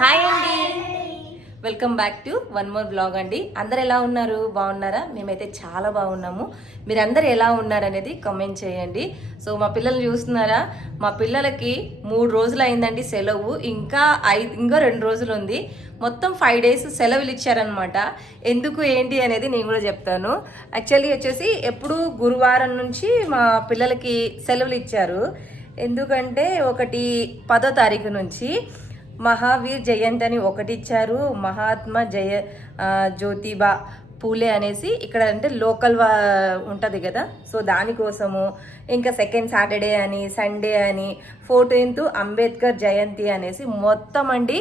Hi అండి welcome back to one more vlog అండి అందరు ఎలా ఉన్నారు? బాగున్నారా? మేమైతే చాలా బాగున్నాము. మీరందరు ఎలా ఉన్నారు అనేది కమెంట్ చేయండి. సో మా పిల్లలు చూస్తున్నారా? మా పిల్లలకి మూడు రోజులు అయిందండి సెలవు. ఇంకా ఐదు ఇంకా రెండు రోజులు ఉంది. మొత్తం ఫైవ్ డేస్ సెలవులు ఇచ్చారనమాట ఎందుకు ఏంటి అనేది నేను కూడా చెప్తాను. యాక్చువల్లీ వచ్చేసి ఎప్పుడు గురువారం నుంచి మా పిల్లలకి సెలవులు ఇచ్చారు. ఎందుకంటే ఒకటి పదో తారీఖు నుంచి. మహావీర్ జయంతి అని ఒకటి ఇచ్చారు మహాత్మా జయ జ్యోతిబా పూలే అనేసి ఇక్కడ అంటే లోకల్ వా ఉంటుంది కదా. సో దానికోసము ఇంకా సెకండ్ సాటర్డే అని సండే అని ఫోర్టీన్త్ అంబేద్కర్ జయంతి అనేసి మొత్తం అండి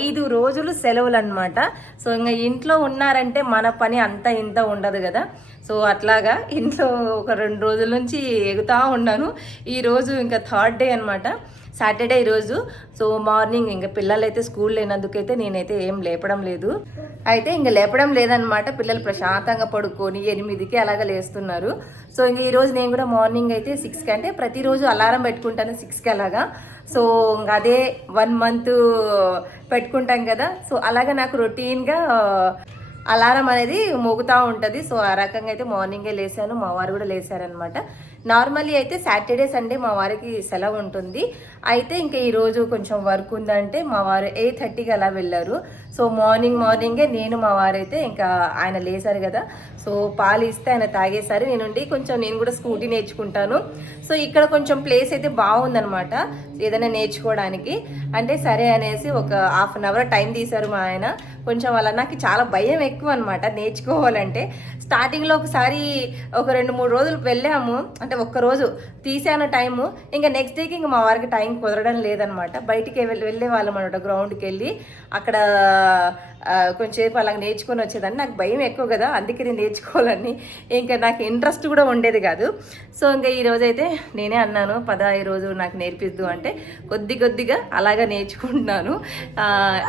ఐదు రోజులు సెలవులు అనమాట సో ఇంకా ఇంట్లో ఉన్నారంటే మన పని అంత ఇంత ఉండదు కదా. సో అట్లాగా ఇంట్లో ఒక రెండు రోజుల నుంచి ఎగుతా ఉన్నాను. ఈరోజు ఇంకా థర్డ్ డే అనమాట సాటర్డే ఈరోజు. సో మార్నింగ్ ఇంకా పిల్లలు అయితే స్కూల్ లేనందుకైతే నేనైతే ఏం లేపడం లేదు. అయితే ఇంకా లేపడం లేదనమాట పిల్లలు ప్రశాంతంగా పడుకొని ఎనిమిదికి అలాగ లేస్తున్నారు. సో ఇంక ఈరోజు నేను కూడా మార్నింగ్ అయితే సిక్స్కి అంటే ప్రతిరోజు అలారం పెట్టుకుంటాను సిక్స్కి అలాగా. సో ఇంకా అదే వన్ మంత్ పెట్టుకుంటాం కదా. సో అలాగా నాకు రొటీన్గా అలారం అనేది మోగుతూ ఉంటుంది. సో ఆ రకంగా అయితే మార్నింగే లేసాను. మా వారు కూడా లేసారనమాట నార్మల్లీ అయితే సాటర్డే సండే మా వారికి సెలవు ఉంటుంది. అయితే ఇంకా ఈరోజు కొంచెం వర్క్ ఉందంటే మా వారు ఎయిట్ థర్టీకి అలా వెళ్ళారు. సో మార్నింగ్ మార్నింగే నేను మా వారైతే ఇంకా ఆయన లేసారు కదా. సో పాలు ఇస్తే ఆయన తాగేశారు. నేనుండి కొంచెం నేను కూడా స్కూటీ నేర్చుకుంటాను. సో ఇక్కడ కొంచెం ప్లేస్ అయితే బాగుందనమాట ఏదైనా నేర్చుకోవడానికి. అంటే సరే అనేసి ఒక హాఫ్ అన్ అవర్ టైం తీశారు మా ఆయన. కొంచెం అలా నాకు చాలా భయం ఎక్కువ అనమాట నేర్చుకోవాలంటే స్టార్టింగ్లో ఒకసారి ఒక రెండు మూడు రోజులు వెళ్ళాము. అంటే ఒక్క రోజు తీసాను టైము ఇంకా నెక్స్ట్ డేకి ఇంకా మా వారికి టైం కుదరడం లేదనమాట బయటికి వెళ్ళి వెళ్ళే వాళ్ళం అనమాట గ్రౌండ్కి వెళ్ళి. అక్కడ కొంచెంసేపు అలా నేర్చుకొని వచ్చేదాన్ని. నాకు భయం ఎక్కువ కదా అందుకే నేను నేర్చుకోవాలని. ఇంకా నాకు ఇంట్రెస్ట్ కూడా ఉండేది కాదు. సో ఇంకా ఈరోజైతే అయితే నేనే అన్నాను పద ఈ రోజు నాకు నేర్పిద్దు అంటే కొద్ది కొద్దిగా అలాగా నేర్చుకుంటున్నాను.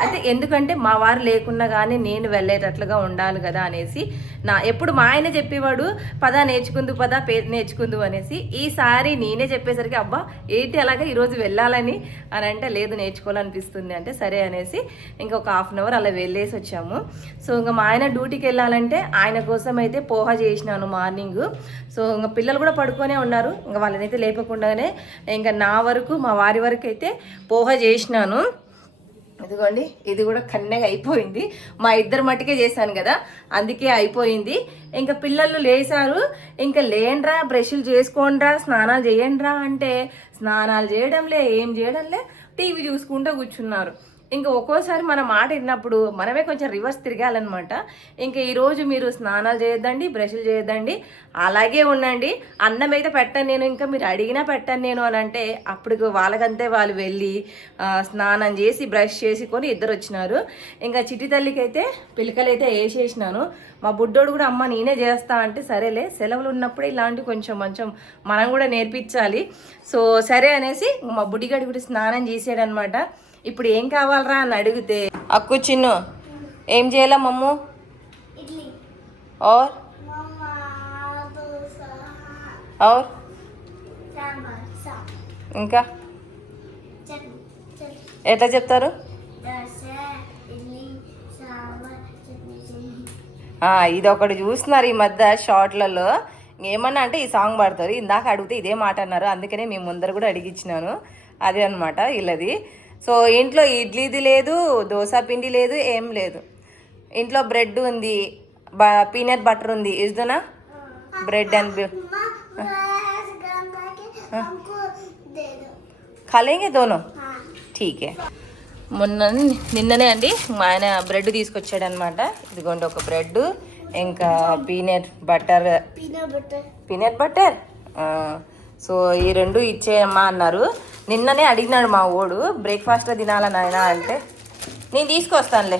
అయితే ఎందుకంటే మా వారు లేకున్నా కానీ నేను వెళ్ళేటట్లుగా ఉండాలి కదా అనేసి నా ఎప్పుడు మా ఆయన చెప్పేవాడు పద నేర్చుకుందు పద పే నేర్చుకుందు అనేసి ఈసారి నేనే చెప్పేసరికి అబ్బా ఏంటి అలాగా ఈరోజు వెళ్ళాలని? అని అంటే లేదు నేర్చుకోవాలనిపిస్తుంది అంటే సరే అనేసి ఇంకొక హాఫ్ అన్ అవర్ అలా వెళ్ళేసి వచ్చాము. సో ఇంకా మా ఆయన డ్యూటీకి వెళ్ళాలంటే ఆయన కోసం అయితే పోహ చేసినాను మార్నింగ్. సో ఇంకా పిల్లలు కూడా పడుకొనే ఉన్నారు. ఇంకా వాళ్ళనైతే లేపకుండానే ఇంకా నా వరకు మా వారి వరకు అయితే పోహ చేసినాను. ఇదిగోండి ఇది కూడా కన్నెగా అయిపోయింది. మా ఇద్దరు మట్టుకే చేశాను కదా అందుకే అయిపోయింది. ఇంకా పిల్లలు లేచారు ఇంకా లేండ్రా బ్రష్లు చేసుకోండ్రా స్నానాలు చేయండిరా అంటే స్నానాలు చేయడంలే ఏం చేయడంలే టీవీ చూసుకుంటూ కూర్చున్నారు. ఇంకా ఒక్కోసారి మన మాట విన్నప్పుడు మనమే కొంచెం రివర్స్ తిరగాలన్నమాట. ఇంకా ఈరోజు మీరు స్నానాలు చేయొద్దండి బ్రష్లు చేయొద్దండి అలాగే ఉండండి. అన్నం అయితే పెట్టాను నేను ఇంకా మీరు అడిగినా పెట్టను నేను అని అంటే అప్పుడు వాళ్ళకంతే వాళ్ళు వెళ్ళి స్నానం చేసి బ్రష్ చేసుకొని ఇద్దరు వచ్చినారు. ఇంకా చిట్టి తల్లికి అయితే పిలకలు అయితే వేసేసినాను. మా బుడ్డోడు కూడా అమ్మ నేనే చేస్తా అంటే సరేలే సెలవులు ఉన్నప్పుడే ఇలాంటి కొంచెం కొంచెం మనం కూడా నేర్పించాలి. సో సరే అనేసి మా బుడ్డిగాడి కూడా స్నానం చేసాడనమాట ఇప్పుడు ఏం కావాలరా అని అడిగితే అక్కు చిన్ను ఏం చేయాలా మమ్ము इडली और मम्मा डोसा और सांबर सा ఇంకా चटनी चटनी ఎట్లా చెప్తారు डोसा इडली सांबर चटनी चटनी ఆ, ఇది ఒకటి చూస్తున్నారు ఈ మధ్య షార్ట్లలో ఏమన్నా అంటే ఈ సాంగ్ పాడతారు ఇందాక అడిగితే ఇదే మాట అన్నారు అందుకనే మేము ముందర కూడా అడిగిచ్చినాను అదే అనమాట వీళ్ళది సో ఇంట్లో ఇడ్లీది లేదు దోశ పిండి లేదు ఏం లేదు. ఇంట్లో బ్రెడ్ ఉంది పీనట్ బటర్ ఉంది. ఇస్తున్నా బ్రెడ్ అండ్ కలేంగే దోనో? ఠీకే. మొన్న నిన్ననే అండి మా ఆయన బ్రెడ్ తీసుకొచ్చాడు అనమాట ఇదిగోండి ఒక బ్రెడ్ ఇంకా peanut butter peanut butter peanut butter so ఈ రెండు ఇచ్చేయమ్మా అన్నారు. నిన్ననే అడిగినాడు మా ఓడు బ్రేక్ఫాస్ట్లో తినాలని ఆయన అంటే నేను తీసుకొస్తానులే.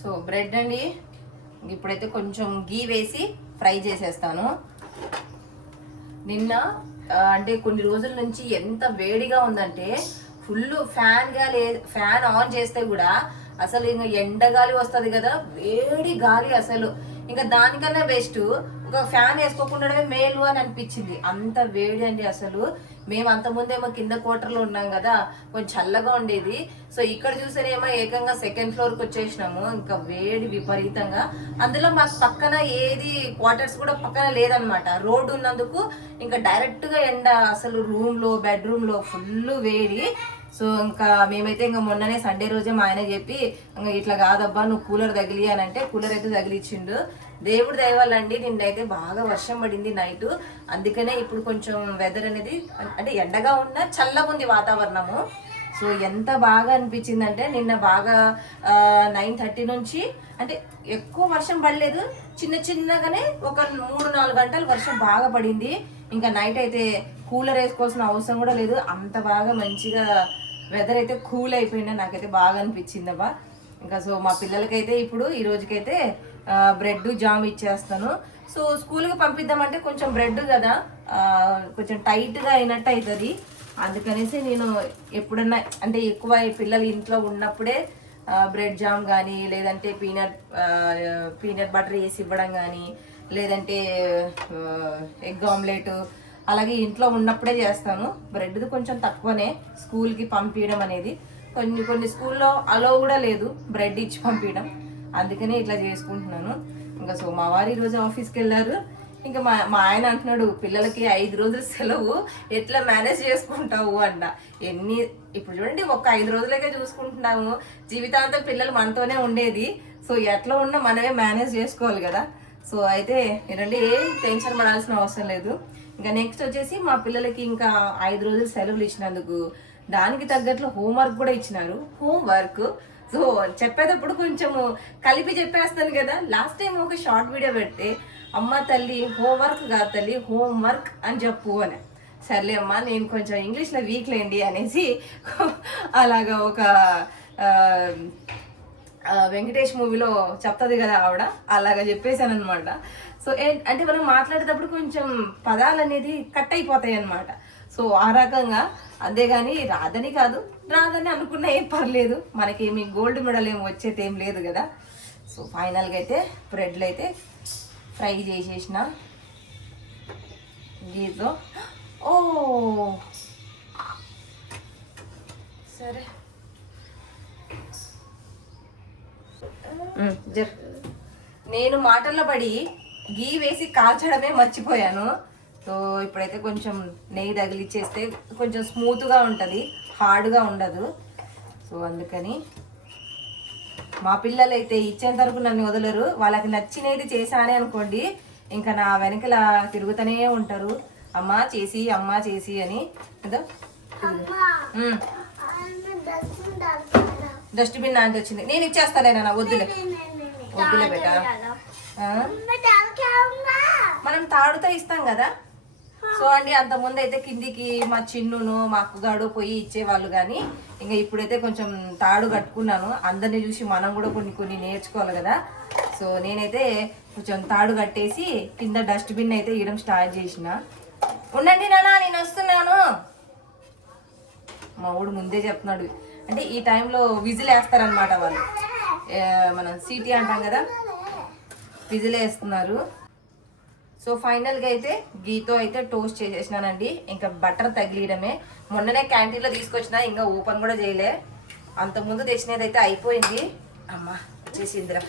సో బ్రెడ్ అండి. ఇప్పుడైతే కొంచెం గీ వేసి ఫ్రై చేసేస్తాను. నిన్న అంటే కొన్ని రోజుల నుంచి ఎంత వేడిగా ఉందంటే ఫుల్ ఫ్యాన్గా లే ఫ్యాన్ ఆన్ చేస్తే కూడా అసలు ఇంకా ఎండగాలి వస్తుంది కదా వేడి గాలి అసలు. ఇంకా దానికన్నా బెస్ట్ ఒక ఫ్యాన్ వేసుకోకుండా మేలు అని అనిపించింది. అంత వేడి అండి అసలు. మేము అంత ముందేమో కింద క్వార్టర్లో ఉన్నాం కదా కొంచెం చల్లగా ఉండేది. సో ఇక్కడ చూసారేమో ఏకంగా సెకండ్ ఫ్లోర్కి వచ్చేసినాము. ఇంకా వేడి విపరీతంగా. అందులో మాకు పక్కన ఏది క్వార్టర్స్ కూడా పక్కన లేదనమాట రోడ్డు ఉన్నందుకు ఇంకా డైరెక్ట్గా ఎండ అసలు రూమ్లో బెడ్రూమ్లో ఫుల్ వేడి. సో ఇంకా మేమైతే ఇంకా మొన్ననే సండే రోజే మా ఆయన చెప్పి ఇంకా ఇట్లా కాదబ్బా నువ్వు కూలర్ తగిలి అని అంటే కూలర్ అయితే తగిలిచ్చిండు. దేవుడు దయవాలండి నిన్నైతే బాగా వర్షం పడింది నైట్. అందుకనే ఇప్పుడు కొంచెం వెదర్ అనేది అంటే ఎండగా ఉన్నా చల్లగా ఉంది వాతావరణము. సో ఎంత బాగా అనిపించింది అంటే నిన్న బాగా నైన్ థర్టీ నుంచి అంటే ఎక్కువ వర్షం పడలేదు. చిన్న చిన్నగానే ఒక మూడు నాలుగు గంటలు వర్షం బాగా పడింది. ఇంకా నైట్ అయితే కూలర్ వేసుకోవాల్సిన అవసరం కూడా లేదు. అంత బాగా మంచిగా వెదర్ అయితే కూల్ అయిపోయింది నాకైతే బాగా అనిపించిందబ్బా ఇంకా సో మా పిల్లలకైతే ఇప్పుడు ఈ రోజుకైతే బ్రెడ్ జామ్ ఇచ్చేస్తాను. సో స్కూల్కి పంపిద్దామంటే కొంచెం బ్రెడ్ కదా కొంచెం టైట్గా అయినట్టు అవుతుంది అందుకనేసి నేను ఎప్పుడన్నా అంటే ఎక్కువ పిల్లలు ఇంట్లో ఉన్నప్పుడే బ్రెడ్ జామ్ కానీ లేదంటే పీనట్ పీనట్ బటర్ వేసి ఇవ్వడం కానీ లేదంటే ఎగ్ ఆమ్లెట్ అలాగే ఇంట్లో ఉన్నప్పుడే చేస్తాను. బ్రెడ్ది కొంచెం తక్కువనే స్కూల్కి పంపించడం అనేది. కొన్ని కొన్ని స్కూల్లో అలో కూడా లేదు బ్రెడ్ ఇచ్చి పంపించడం అందుకనే ఇట్లా చేసుకుంటున్నాను. ఇంకా సో మా వారు ఈరోజు ఆఫీస్కి వెళ్ళారు. ఇంకా మా మా ఆయన అంటున్నాడు పిల్లలకి ఐదు రోజులు సెలవు ఎట్లా మేనేజ్ చేసుకుంటావు? అన్న ఎన్ని ఇప్పుడు చూడండి ఒక ఐదు రోజులకే చూసుకుంటున్నాము. జీవితాంతం పిల్లలు మనతోనే ఉండేది. సో ఎట్లా ఉన్నా మనమే మేనేజ్ చేసుకోవాలి కదా. సో అయితే ఏంటంటే ఏం టెన్షన్ పడాల్సిన అవసరం లేదు. ఇంకా నెక్స్ట్ వచ్చేసి మా పిల్లలకి ఇంకా ఐదు రోజులు సెలవులు ఇచ్చినందుకు దానికి తగ్గట్లు హోంవర్క్ కూడా ఇచ్చినారు. హోంవర్క్ సో చెప్పేటప్పుడు కొంచెము కలిపి చెప్పేస్తాను కదా. లాస్ట్ టైం ఒక షార్ట్ వీడియో పెడితే అమ్మ తల్లి హోంవర్క్ కాదు తల్లి హోంవర్క్ అని చెప్పు అని. సర్లే అమ్మా నేను కొంచెం ఇంగ్లీష్లో వీక్ లేండి అనేసి అలాగా ఒక వెంకటేష్ మూవీలో చెప్తుంది కదా ఆవిడ. అలాగా చెప్పేశాను అనమాట సో ఏ- అంటే మనం మాట్లాడేటప్పుడు కొంచెం పదాలు అనేది కట్ అయిపోతాయి అనమాట సో ఆ రకంగా అంతేగాని రాదని కాదు రాదని అనుకున్నా ఏం పర్లేదు. మనకేమి గోల్డ్ మెడల్ ఏమి వచ్చేది ఏం లేదు కదా. సో ఫైనల్గా అయితే బ్రెడ్లు అయితే ఫ్రై చేసేసిన. గీతో. ఓ! సరే. జర్. నేను మాటల్లో పడి గీ వేసి కాల్చడమే మర్చిపోయాను. సో ఇప్పుడైతే కొంచెం నెయ్యి తగిలిచ్చేస్తే కొంచెం స్మూత్గా ఉంటుంది హార్డ్గా ఉండదు. సో అందుకని మా పిల్లలు అయితే ఇచ్చేంత వరకు నన్ను వదలరు. వాళ్ళకి నచ్చినది చేశానే అనుకోండి ఇంకా నా వెనకల తిరుగుతూనే ఉంటారు. అమ్మా చేసి అమ్మా చేసి అని. కదా. డస్ట్బిన్ అంటే వచ్చింది నేను ఇచ్చేస్తానే నాన్న వద్దులే. వద్దులే బేట? మనం తాడుతో ఇస్తాం కదా. సో అండి అంత ముందు అయితే కిందికి మా చిన్నును మా అక్కగాడు పోయి ఇచ్చేవాళ్ళు కానీ ఇంకా ఇప్పుడైతే కొంచెం తాడు కట్టుకున్నాను. అందరిని చూసి మనం కూడా కొన్ని కొన్ని నేర్చుకోవాలి కదా. సో నేనైతే కొంచెం తాడు కట్టేసి కింద డస్ట్బిన్ అయితే ఇవ్వడం స్టార్ట్ చేసిన. ఉండండి నానా నేను వస్తున్నాను. మా ఊడు ముందే చెప్తున్నాడు. అంటే ఈ టైంలో విజిల్ వేస్తారనమాట వాళ్ళు. మనం సిటీ అంటాం కదా విజిల్ వేస్తున్నారు. సో ఫైనల్గా అయితే గీతో అయితే టోస్ట్ చేసేసినానండి. ఇంకా బటర్ తగిలియడమే. మొన్ననే క్యాంటీన్లో తీసుకొచ్చిన ఇంకా ఓపెన్ కూడా చేయలే. అంతకుముందు తెచ్చినది అయితే అయిపోయింది. అమ్మ చేసిందిరా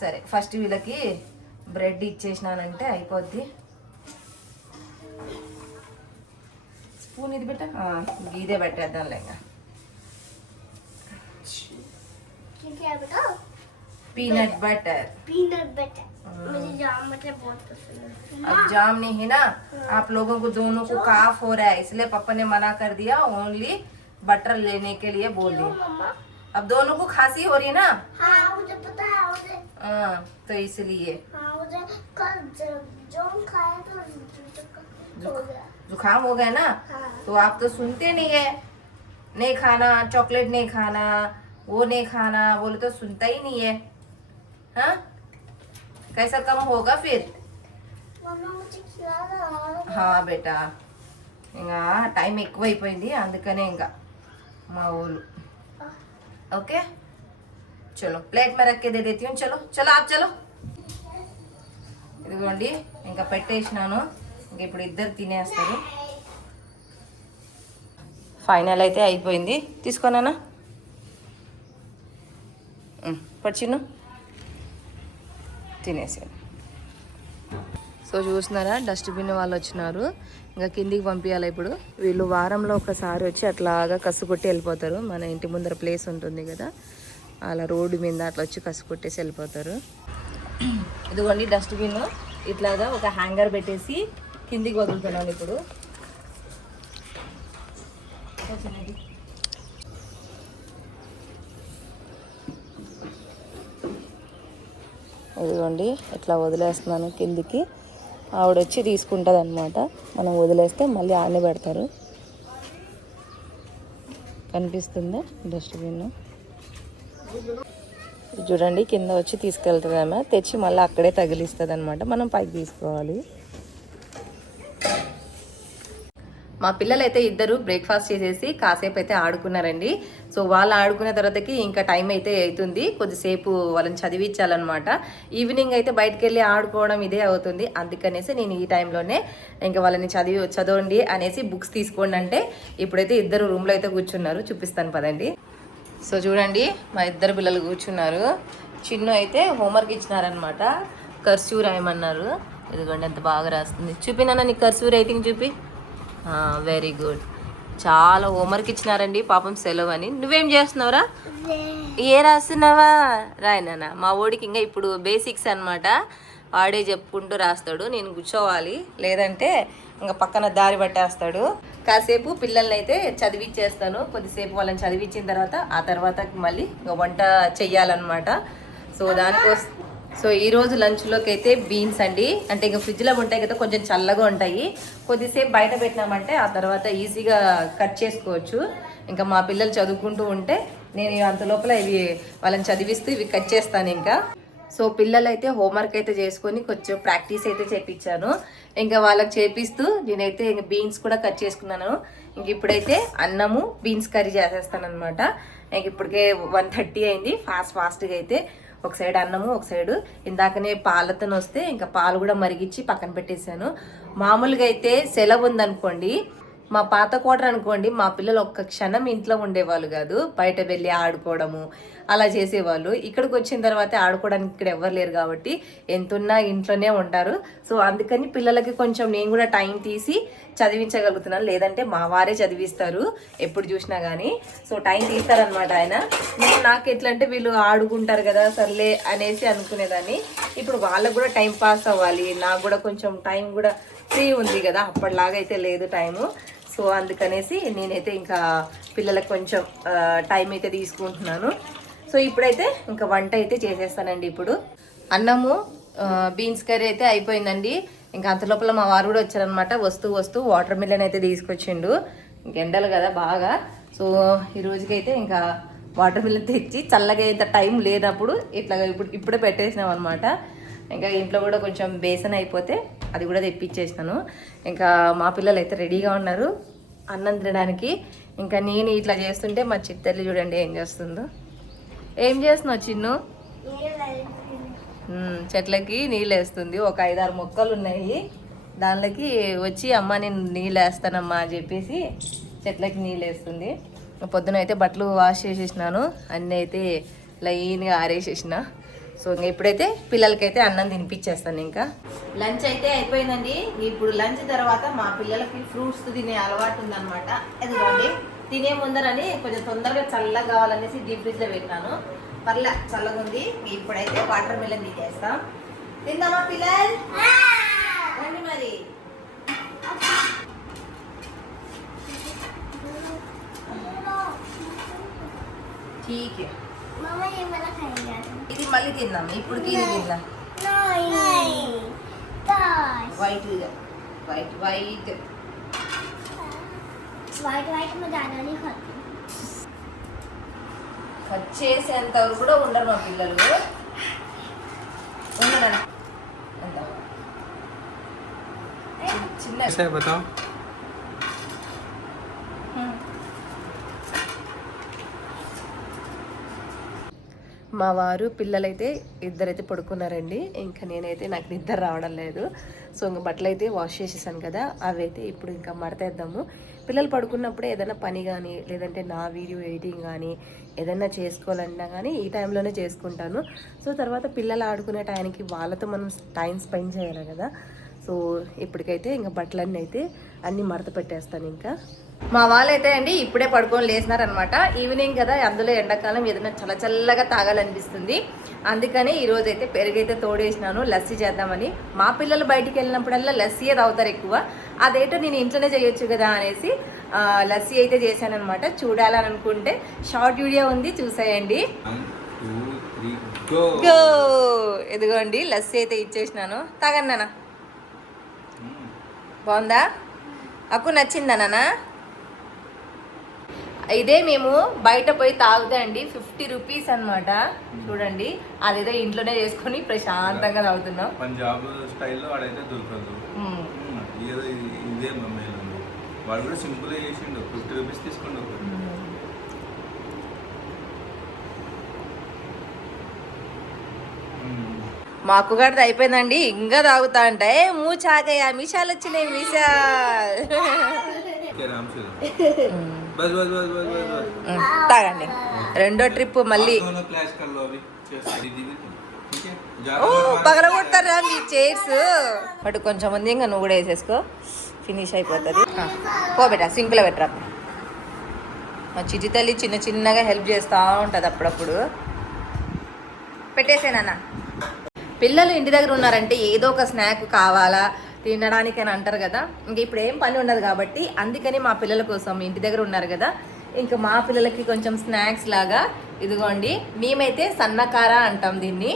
సరే ఫస్ట్ వీళ్ళకి బ్రెడ్ ఇచ్చేసినానంటే అయిపోద్ది. స్పూన్ ఇది పెట్ట. గీదే పెట్టేద్దాం లేక పీనట్ బటర్ పీనట్ బటర్ मुझे जाम बटर बहुत पसंद है। अब जाम नहीं है ना? आप लोगों को दोनों को काफ हो रहा है इसलिए पापा ने मना कर दिया ओनली बटर लेने के लिए बोल दिया अब दोनों को खांसी हो रही है ना? हाँ मुझे पता है मुझे। हाँ तो इसलिए। हाँ मुझे हो जुकाम हो गया ना? हाँ। तो आप तो सुनते नहीं है। नहीं खाना चॉकलेट नहीं खाना वो नहीं खाना बोले तो सुनता ही नहीं है। हाँ? कैसा कम होगा फिर मम्मा मुझे खिला रहा హా బేటా ఇంకా టైం ఎక్కువైపోయింది అందుకనే ఇంకా మా ఊళ్ళు ఓకే చలో ప్లేట్ में रख के दे देती हूँ चलो चलो आप चलो ఇదిగోండి ఇంకా పెట్టేసినాను ఇంక ఇప్పుడు ఇద్దరు తినేస్తారు ఫైనల్ అయితే అయిపోయింది తీసుకోనా పచ్చిను తినేసాను సో చూస్తున్నారా డస్ట్బిన్ వాళ్ళు వచ్చినారు. ఇంకా కిందికి పంపించాలి ఇప్పుడు. వీళ్ళు వారంలో ఒకసారి వచ్చి అట్లాగా కసు కొట్టి వెళ్ళిపోతారు. మన ఇంటి ముందర ప్లేస్ ఉంటుంది కదా. అలా రోడ్డు మీద అట్లా వచ్చి కసు కొట్టేసి వెళ్ళిపోతారు. ఇదిగోండి డస్ట్బిన్. ఇట్లాగా ఒక హ్యాంగర్ పెట్టేసి కిందికి వదులుతున్నాను ఇప్పుడు. ఇదిగోండి ఇట్లా వదిలేస్తున్నాను కిందికి. ఆవిడ వచ్చి తీసుకుంటుంది అనమాట మనం వదిలేస్తే మళ్ళీ ఆడనే పెడతారు. కనిపిస్తుందా డస్ట్బిన్ చూడండి కింద వచ్చి తీసుకెళ్తుంది ఆమె. తెచ్చి మళ్ళీ అక్కడే తగిలిస్తుంది అనమాట మనం పైకి తీసుకోవాలి. మా పిల్లలైతే ఇద్దరు బ్రేక్ఫాస్ట్ చేసేసి కాసేపు అయితే ఆడుకున్నారండి. సో వాళ్ళు ఆడుకున్న తర్వాతకి ఇంకా టైం అయితే అవుతుంది కొద్దిసేపు వాళ్ళని చదివించాలన్నమాట. ఈవినింగ్ అయితే బయటకు వెళ్ళి ఆడుకోవడం ఇదే అవుతుంది. అందుకనేసి నేను ఈ టైంలోనే ఇంకా వాళ్ళని చదివి చదవండి అనేసి బుక్స్ తీసుకోండి అంటే ఇప్పుడైతే ఇద్దరు రూమ్లో అయితే కూర్చున్నారు. చూపిస్తాను పదండి. సో చూడండి మా ఇద్దరు పిల్లలు కూర్చున్నారు. చిన్ను అయితే హోంవర్క్ ఇచ్చినారనమాట కర్సూ రాయమన్నారు. ఇదిగోండి ఎంత బాగా రాస్తుంది. చూపినా నీ కర్సూ రైటింగ్ చూపి. వెరీ గుడ్ చాలా హోంవర్క్ ఇచ్చినారండి పాపం సెలవు అని నువ్వేం చేస్తున్నావురా? ఏ రాస్తున్నావా? రాయనా మా ఓడికి ఇంకా ఇప్పుడు బేసిక్స్ అన్నమాట. వాడే చెప్పుకుంటూ రాస్తాడు నేను కూర్చోవాలి. లేదంటే ఇంకా పక్కన దారి పట్టేస్తాడు. కాసేపు పిల్లల్ని అయితే చదివిచ్చేస్తాను. కొద్దిసేపు వాళ్ళని చదివించిన తర్వాత ఆ తర్వాత మళ్ళీ ఇంకా వంట చెయ్యాలన్నమాట. సో దానికోసం సో ఈ రోజు లంచ్లోకి అయితే బీన్స్ అండి. అంటే ఇంకా ఫ్రిడ్జ్లో ఉంటాయి కదా కొంచెం చల్లగా ఉంటాయి. కొద్దిసేపు బయట పెట్టినామంటే ఆ తర్వాత ఈజీగా కట్ చేసుకోవచ్చు. ఇంకా మా పిల్లలు చదువుకుంటూ ఉంటే నేను అంత లోపల ఇవి వాళ్ళని చదివిస్తూ ఇవి కట్ చేస్తాను ఇంకా. సో పిల్లలు అయితే హోంవర్క్ అయితే చేసుకొని కొంచెం ప్రాక్టీస్ అయితే చేపించాను ఇంకా వాళ్ళకి చేపిస్తూ నేనైతే ఇంకా బీన్స్ కూడా కట్ చేసుకున్నాను. ఇంక ఇప్పుడైతే అన్నము బీన్స్ కర్రీ చేసేస్తాను అనమాట ఇంక ఇప్పటికే వన్ థర్టీ అయింది. ఫాస్ట్ ఫాస్ట్గా అయితే ఒక సైడ్ అన్నము ఒక సైడు ఇందాకనే పాలతను వస్తే ఇంకా పాలు కూడా మరిగించి పక్కన పెట్టేశాను. మామూలుగా అయితే సెలవు ఉందనుకోండి మా పాత కోటర్ అనుకోండి మా పిల్లలు ఒక్క క్షణం ఇంట్లో ఉండేవాళ్ళు కాదు. బయట వెళ్ళి ఆడుకోవడము అలా చేసేవాళ్ళు. ఇక్కడికి వచ్చిన తర్వాత ఆడుకోవడానికి ఇక్కడ ఎవరు లేరు కాబట్టి ఎంతున్నా ఇంట్లోనే ఉంటారు. సో అందుకని పిల్లలకి కొంచెం నేను కూడా టైం తీసి చదివించగలుగుతున్నాను. లేదంటే మా వారే చదివిస్తారు ఎప్పుడు చూసినా కానీ సో టైం తీస్తారనమాట ఆయన. నేను నాకు ఎట్లా అంటే వీళ్ళు ఆడుకుంటారు కదా సర్లే అనేసి అనుకునేదాన్ని. ఇప్పుడు వాళ్ళకు కూడా టైం పాస్ అవ్వాలి. నాకు కూడా కొంచెం టైం కూడా ఫ్రీ ఉంది కదా అప్పటిలాగా అయితే లేదు టైము. సో అందుకనేసి నేనైతే ఇంకా పిల్లలకు కొంచెం టైం అయితే తీసుకుంటున్నాను. సో ఇప్పుడైతే ఇంకా వంట అయితే చేసేస్తానండి ఇప్పుడు. అన్నము బీన్స్ కర్రీ అయితే అయిపోయిందండి. ఇంకా అంత లోపల మా వారు కూడా వచ్చారనమాట వస్తూ వస్తూ వాటర్ మిల్లన్ అయితే తీసుకొచ్చిండు. ఎండలు కదా బాగా. సో ఈ రోజుకైతే ఇంకా వాటర్ మిల్లన్ తెచ్చి చల్లగా ఇంత టైం లేనప్పుడు ఇట్లా ఇప్పుడు ఇప్పుడే పెట్టేసినాం అనమాట ఇంకా ఇంట్లో కూడా కొంచెం బేసన్ అయిపోతే అది కూడా తెప్పించేసినాను. ఇంకా మా పిల్లలు అయితే రెడీగా ఉన్నారు. అన్నం తినడానికి. ఇంకా నేను ఇట్లా చేస్తుంటే మా చిత్తల్లి చూడండి ఏం చేస్తుందో. ఏం చేస్తున్నావు చిన్ను? చెట్లకి నీళ్ళు వేస్తుంది ఒక ఐదారు మొక్కలు ఉన్నాయి. దానిలోకి వచ్చి అమ్మ నేను నీళ్ళు వేస్తానమ్మా అని చెప్పేసి చెట్లకి నీళ్ళు వేస్తుంది పొద్దున అయితే బట్టలు వాష్ చేసేసినాను. అన్నీ అయితే లైన్గా ఆరేసేసిన. సో ఇంకా ఇప్పుడైతే పిల్లలకైతే అన్నం తినిపించేస్తాను ఇంకా. లంచ్ అయితే అయిపోయిందండి. ఇప్పుడు లంచ్ తర్వాత మా పిల్లలకి ఫ్రూట్స్ తినే అలవాటు ఉందన్నమాట. ఎదుగోండి తినే ముందరని కొంచెం తొందరగా చల్లగా కావాలనేసి డీప్ ఫ్రిడ్జ్లో పెట్టినాను పర్లే చల్లగా ఉంది ఇప్పుడైతే వాటర్ మిలన్ తీసేస్తాం తిందామా పిల్లలు రండి మరి ठीक है मम्मा ये मला खायला ఇది మళ్ళీ తిందాం ఇప్పుడు ఇది తిందాం नाही तास white white white white white मग दादा नाही खात వచ్చేసేంత వరకు కూడా ఉండరు మా పిల్లలు ఉండడం ఎంత చిన్న कैसा है बताओ మా వారు పిల్లలైతే ఇద్దరైతే పడుకున్నారండి. ఇంకా నేనైతే నాకు నిద్ర రావడం లేదు. సో ఇంకా బట్టలు అయితే వాష్ చేసేసాను కదా అవైతే ఇప్పుడు ఇంకా మడతేద్దాము. పిల్లలు పడుకున్నప్పుడే ఏదైనా పని కానీ లేదంటే నా వీడియో ఎడిటింగ్ కానీ ఏదైనా చేసుకోవాలన్నా కానీ ఈ టైంలోనే చేసుకుంటాను. సో తర్వాత పిల్లలు ఆడుకునే టైంకి వాళ్ళతో మనం టైం స్పెండ్ చేయాలి కదా. సో ఇప్పటికైతే ఇంకా బట్టలన్నీ అయితే అన్నీ మడత పెట్టేస్తాను ఇంకా. మా వాళ్ళైతే అండి ఇప్పుడే పడుకొని లేచినారనమాట. ఈవినింగ్ కదా అందులో ఎండాకాలం ఏదైనా చల్ల చల్లగా తాగాలనిపిస్తుంది. అందుకని ఈ రోజు అయితే పెరుగైతే తోడేసినాను లస్సీ చేద్దామని. మా పిల్లలు బయటికి వెళ్ళినప్పుడల్లా లస్సీయే తాగుతారు ఎక్కువ. అదేంటో నేను ఇంట్లోనే చేయొచ్చు కదా అనేసి లస్సీ అయితే చేశానమాట చూడాలని అనుకుంటే షార్ట్ వీడియో ఉంది చూసేయండి. ఇదిగోండి లస్సీ అయితే ఇచ్చేసినాను. తాగండి నాన్న. బాగుందా? అక్కు నచ్చిందా నాన్న? ఇదే మేము బయట పోయి తాగుతా అండి ఫిఫ్టీ రూపీస్ అన్నమాట. చూడండి అదేదో ఇంట్లోనే చేసుకొని ప్రశాంతంగా తాగుతున్నాం. పంజాబ్ స్టైల్లో వాడైతే దొరకదు. ఇది- వాడు కూడా సింపుల్ చేసిండు. ఫిఫ్టీ రూపీస్ తీసుకోండి ఒకటి. మ్మ్. మా అక్కగారిది అయిపోయిందండి. ఇంకా తాగుతా అంటే. మూచాకయ్య మీషాలు వచ్చినాయి మీషా తాగండి. రెండో ట్రిప్ మళ్ళీ. పగలగొడతారా మీ చైర్స్. బట్ కొంచెం మంది ఇంకా నువ్వు కూడా వేసేసుకో. ఫినిష్ అయిపోతుంది. పోబెట్టా సింక్లో పెట్టరా. మా చిటి తల్లి చిన్న చిన్నగా హెల్ప్ చేస్తూ ఉంటుంది అప్పుడప్పుడు. పెట్టేసేనా పిల్లలు ఇంటి దగ్గర ఉన్నారంటే ఏదో ఒక స్నాక్ కావాలా? తినడానికి అని అంటారు కదా. ఇంక ఇప్పుడు ఏం పని ఉండదు కాబట్టి అందుకని మా పిల్లల కోసం ఇంటి దగ్గర ఉన్నారు కదా. ఇంకా మా పిల్లలకి కొంచెం స్నాక్స్ లాగా ఇదిగోండి. మేమైతే సన్నకార అంటాం దీన్ని.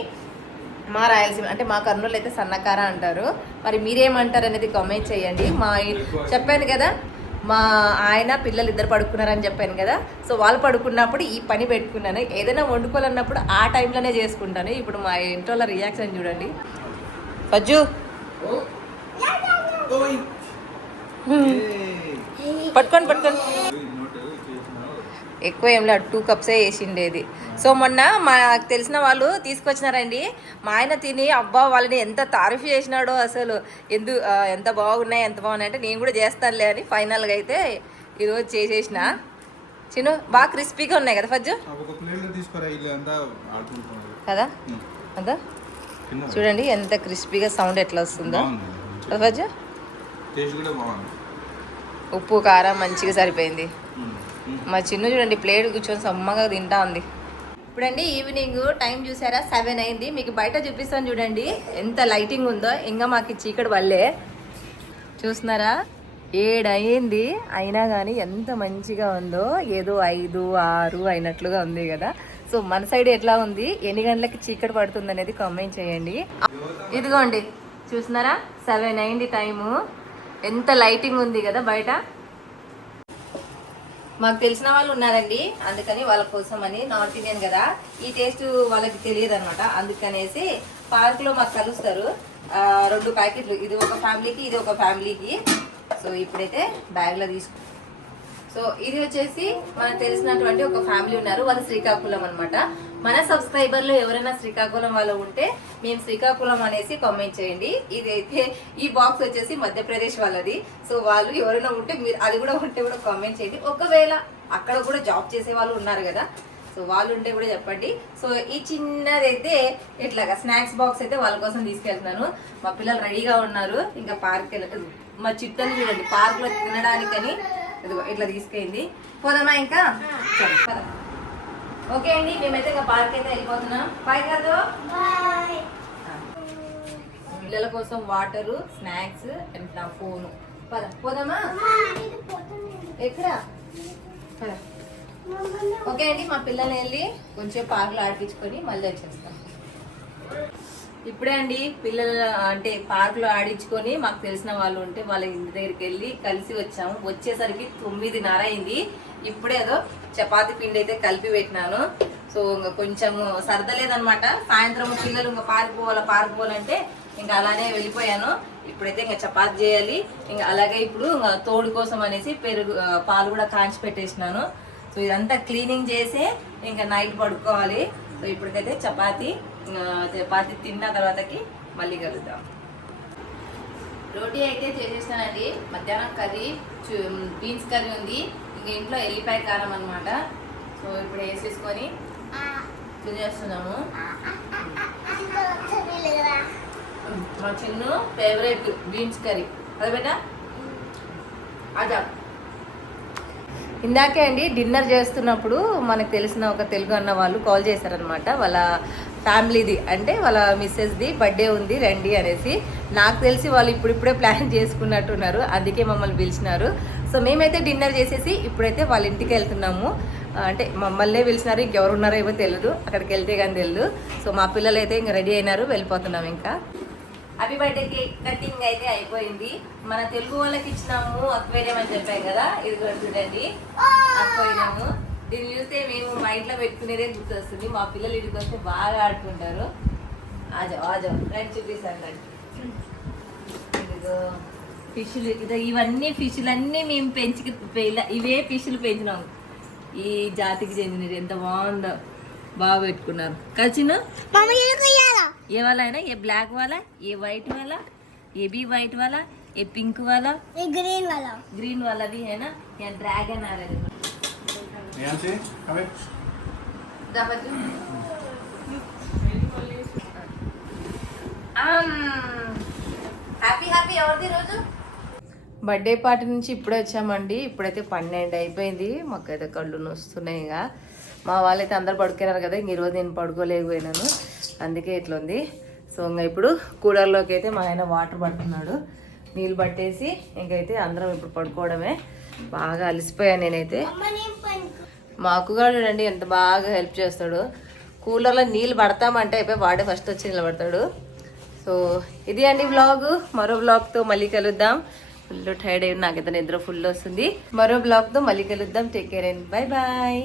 మా రాయలసీమ అంటే మా కర్నూలు అయితే సన్నకార అంటారు. మరి మీరేమంటారు అనేది కామెంట్ చేయండి. మా చెప్పాను కదా మా ఆయన పిల్లలు ఇద్దరు పడుకున్నారని చెప్పాను కదా. సో వాళ్ళు పడుకున్నప్పుడు ఈ పని పెట్టుకున్నాను. ఏదైనా వండుకోవాలన్నప్పుడు ఆ టైంలోనే చేసుకుంటాను. ఇప్పుడు మా ఇంట్లో రియాక్షన్ చూడండి. పజ్జు ఓయ్ పట్టుకోండి పట్టుకోండి. ఎక్కువ ఏం లేదు టూ కప్సే వేసిండేది. సో మొన్న మాకు తెలిసిన వాళ్ళు తీసుకొచ్చినారండి. మా ఆయన తిని అబ్బా వాళ్ళని ఎంత తారీఫ్ చేసినాడో అసలు. ఎందు ఎంత బాగున్నాయి ఎంత బాగున్నాయి అంటే నేను కూడా చేస్తానులే అని ఫైనల్గా అయితే ఈరోజు చేసేసిన. చిన్న బాగా క్రిస్పీగా ఉన్నాయి కదా ఫజ్జు? కదా? అదా? చూడండి ఎంత క్రిస్పీగా సౌండ్ ఎట్లా వస్తుందో. కదా ఫజ్జు? ఉప్పు కారం మంచిగా సరిపోయింది. మా చిన్న చూడండి ప్లేట్ కూర్చొని సమ్మగా తింటా ఉంది. ఇప్పుడండి ఈవినింగ్ టైం చూసారా? సెవెన్ అయింది. మీకు బయట చూపిస్తాను చూడండి. ఎంత లైటింగ్ ఉందో ఇంకా మాకు చీకటి వల్లే. చూస్తున్నారా? ఏడయింది అయినా కానీ ఎంత మంచిగా ఉందో ఏదో ఐదు ఆరు అయినట్లుగా ఉంది కదా. సో మన సైడ్ ఎట్లా ఉంది? ఎన్ని గంటలకి చీకటి పడుతుంది అనేది కామెంట్ చేయండి. ఇదిగోండి. చూస్తున్నారా? సెవెన్ అయింది టైము. ఎంత లైటింగ్ ఉంది కదా బయట? మాకు తెలిసిన వాళ్ళు ఉన్నారండి. అందుకని వాళ్ళ కోసం అని నార్త్ ఇండియన్ కదా. ఈ టేస్ట్ వాళ్ళకి తెలియదు అనమాట అందుకనేసి పార్క్లో మాకు కలుస్తారు. రెండు ప్యాకెట్లు. ఇది ఒక ఫ్యామిలీకి ఇది ఒక ఫ్యామిలీకి సో ఇప్పుడైతే బ్యాగ్లో తీసుకు సో ఇది వచ్చేసి మనకు తెలిసినటువంటి ఒక ఫ్యామిలీ ఉన్నారు వాళ్ళు శ్రీకాకుళం అనమాట మన సబ్స్క్రైబర్లు ఎవరైనా శ్రీకాకుళం వాళ్ళు ఉంటే మేము శ్రీకాకుళం అనేసి కామెంట్ చేయండి. ఇదైతే ఈ బాక్స్ వచ్చేసి మధ్యప్రదేశ్ వాళ్ళది. సో వాళ్ళు ఎవరైనా ఉంటే మీరు అది కూడా ఉంటే కూడా కామెంట్ చేయండి. ఒకవేళ అక్కడ కూడా జాబ్ చేసే వాళ్ళు ఉన్నారు కదా సో వాళ్ళు ఉంటే కూడా చెప్పండి. సో ఈ చిన్నదైతే ఇట్లాగా స్నాక్స్ బాక్స్ అయితే వాళ్ళ కోసం తీసుకెళ్తున్నాను. మా పిల్లలు రెడీగా ఉన్నారు. ఇంకా పార్క్ మా చిట్టలు చూడండి పార్క్లో తినడానికని ఇదిగో ఇట్లా తీసుకెళ్ళింది పోదామా ఇంకా. ఓకే అండి మేమైతే ఇంకా పార్క్ అయితే వెళ్ళిపోతున్నాం. బాయ్ కాదు. పిల్లల కోసం వాటరు స్నాక్స్ అండ్ నా ఫోను. పద పోదామా ఎక్కడ? పద. ఓకే అండి మా పిల్లల్ని వెళ్ళి కొంచెం పార్కులో ఆడిపించుకొని మళ్ళీ వచ్చేస్తాం. ఇప్పుడే అండి పిల్లలు అంటే పార్కులో ఆడించుకొని మాకు తెలిసిన వాళ్ళు ఉంటే వాళ్ళ ఇంటి దగ్గరికి వెళ్ళి కలిసి వచ్చాము. వచ్చేసరికి తొమ్మిదిన్నర అయింది. ఇప్పుడేదో చపాతి పిండి అయితే కలిపి పెట్టినాను. సో ఇంకా కొంచెము సర్దలేదనమాట సాయంత్రం పిల్లలు ఇంకా పార్క్ పోవాలా పార్క్ పోవాలంటే ఇంకా అలానే వెళ్ళిపోయాను. ఇప్పుడైతే ఇంకా చపాతి చేయాలి. ఇంకా అలాగే ఇప్పుడు ఇంకా తోడు కోసం అనేసి పెరుగు పాలు కూడా కాంచి పెట్టేసినాను. సో ఇదంతా క్లీనింగ్ చేసి ఇంకా నైట్ పడుకోవాలి. సో ఇప్పటికైతే చపాతి చపాతి తిన్న తర్వాతకి మళ్ళీ కలుద్దాం. రోటీ అయితే చేసేస్తానండి. మధ్యాహ్నం కర్రీ బీన్స్ కర్రీ ఉంది. ఇంక ఇంట్లో ఎల్లిపాయ కారం అనమాట సో ఇప్పుడు వేసేసుకొని లేదా మా చిన్ను ఫేవరెట్ బీన్స్ కర్రీ. అదే బేటా? అదా. ఇందాకే అండి డిన్నర్ చేస్తున్నప్పుడు మనకు తెలిసిన ఒక తెలుగు అన్న వాళ్ళు కాల్ చేశారనమాట వాళ్ళ ఫ్యామిలీది అంటే వాళ్ళ మిస్సెస్ది బర్త్డే ఉంది రండి అనేసి. నాకు తెలిసి వాళ్ళు ఇప్పుడిప్పుడే ప్లాన్ చేసుకున్నట్టున్నారు అందుకే మమ్మల్ని పిలిచినారు. సో మేమైతే డిన్నర్ చేసేసి ఇప్పుడైతే వాళ్ళ ఇంటికి వెళ్తున్నాము. అంటే మమ్మల్నే పిలిచినారు ఇంకెవరు ఉన్నారో ఏమో తెలియదు అక్కడికి వెళ్తే కానీ తెలియదు సో మా పిల్లలు అయితే ఇంకా రెడీ అయినారు వెళ్ళిపోతున్నాం ఇంకా. హ్యాపీ బర్త్డే కేక్ కటింగ్ అయితే అయిపోయింది. మన తెలుగు వాళ్ళకి ఇచ్చినాము అక్వేరియం అని చెప్పాం కదా ఇది కూడా చూడండి. అక్వేరియం. దీన్ని చూస్తే మేము మా ఇంట్లో పెట్టుకునేదే గుర్తొస్తుంది. మా పిల్లలు ఇంటికి వస్తే బాగా ఆడుకుంటారు. ఆజా ఆజా రండి చూపిస్తాను రండి. ఇదిగో ఫిష్లు ఇదో ఇవన్నీ ఫిష్లు అన్నీ మేము పెంచి ఇవే ఫిష్లు పెంచినాం. ఈ జాతికి చెందినది ఎంత బాగుందో. బాగా పెట్టుకున్నారు. కచిన ఏ వాళ్ళ అయినా? ఏ బ్లాక్ వాళ్ళ? ఏ వైట్ వాళ్ళ? ఏ బి వైట్ వాళ్ళ? ఏ పింక్ వాళ్ళ? గ్రీన్ వాళ్ళ? గ్రీన్ వాళ్ళది అయినా? డ్రాగన్ ఆలేదు బర్త్డే పార్టీ నుంచి ఇప్పుడే వచ్చామండి. ఇప్పుడైతే పన్నెండు అయిపోయింది. మాకైతే కళ్ళు నొస్తున్నాయి ఇక. మా వాళ్ళైతే అందరు పడుకున్నారు కదా ఇంక ఈరోజు నేను పడుకోలేకపోయినాను. అందుకే ఇట్లా ఉంది సో ఇంకా ఇప్పుడు కూలర్లోకి అయితే మా ఆయన వాటర్ పడుతున్నాడు. నీళ్ళు పట్టేసి ఇంకైతే అందరం ఇప్పుడు పడుకోవడమే. బాగా అలసిపోయాను నేనైతే. మా అక్కుగాడు చూడండి ఎంత బాగా హెల్ప్ చేస్తాడు. కూలర్లో నీళ్ళు పడతామంటే అయిపోయి వాడే ఫస్ట్ వచ్చి నిలబడతాడు. సో ఇది అండి బ్లాగ్ మరో బ్లాగ్తో మళ్ళీ కలుద్దాం. ఫుల్ టైర్డ్ అయ్యి నాకైతే నిద్ర ఫుల్ వస్తుంది. మరో బ్లాగ్తో మళ్ళీ కలుద్దాం. Take care and bye bye